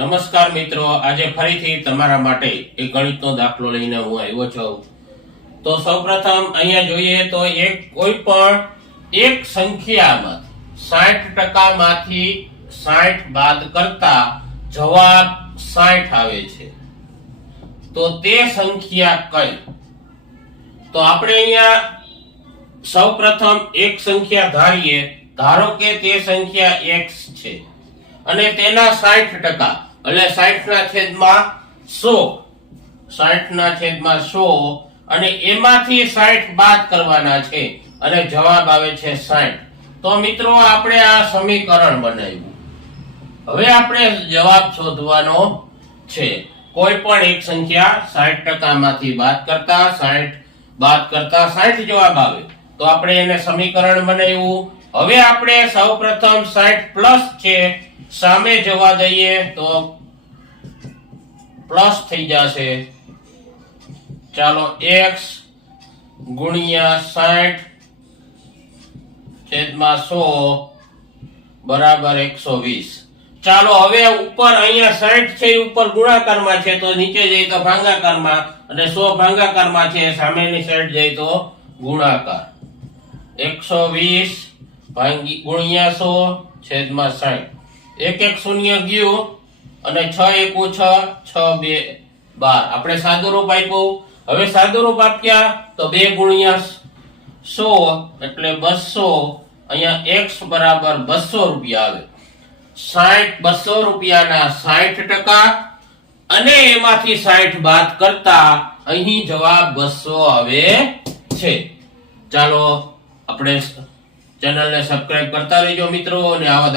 નમસ્કાર મિત્રો, આજે ફરીથી તમારા માટે એક ગણિતનો દાખલો લઈને હું આવ્યો છું. તો સૌપ્રથમ અહીંયા જોઈએ તો એક, કોઈ પણ એક સંખ્યામાં સાઠ ટકામાંથી સાઠ બાદ કરતા જવાબ સાઠ આવે છે. તો તે સંખ્યા કઈ? તો આપણે અહીંયા સૌપ્રથમ એક સંખ્યા ધારીએ. ધારો કે તે સંખ્યા x છે. અને તેના 60% ટકા એટલે 60 ના છેદમાં 100 60 ના છેદમાં સો અને એમાંથી 60 બાદ કરવાના છે અને જવાબ આવે છે 60 તો મિત્રો આપણે આ સમીકરણ બનાવ્યું. હવે આપણે જવાબ શોધવાનો છે. કોઈ પણ એક સંખ્યા 60% ટકામાંથી બાદ કરતા 60 બાદ કરતા 60 જવાબ આવે. તો આપણે એને સમીકરણ બનાવ્યું. હવે આપણે સૌપ્રથમ 60 પ્લસ છે, સામે જવા દઈએ તો પ્લસ થઈ જશે. ચાલો x ગુણ્યા 60 છેદમાં 100 બરાબર 120 ચાલો હવે ઉપર અહીંયા 60 છે ઉપર ગુણાકારમાં છે, તો નીચે જઈ તો ભાગાકારમાં અને 100 ભાગાકારમાં છે, સામેની સાઈડ જઈ તો ગુણાકાર. 120 ભાંગી ગુણ્યા સો છેદમાં સાઠ એક એક શૂન્ય ગયું અને છ એકુ છ છ બે બાર. આપણે સાદું રૂપ હવે સાદું રૂપ આપ્યા તો બે ગુણ્યા સો એટલે બસો. અહીંયા એક્સ બરાબર બસો રૂપિયા આવે. સાઠ બસો રૂપિયાના સાઠ ટકા અને એમાંથી સાઠ બાદ કરતા અહીં જવાબ બસો આવે છે. ચાલો આપણે ચેનલને સબસ્ક્રાઇબ કરતા રહેજો મિત્રો અને આવા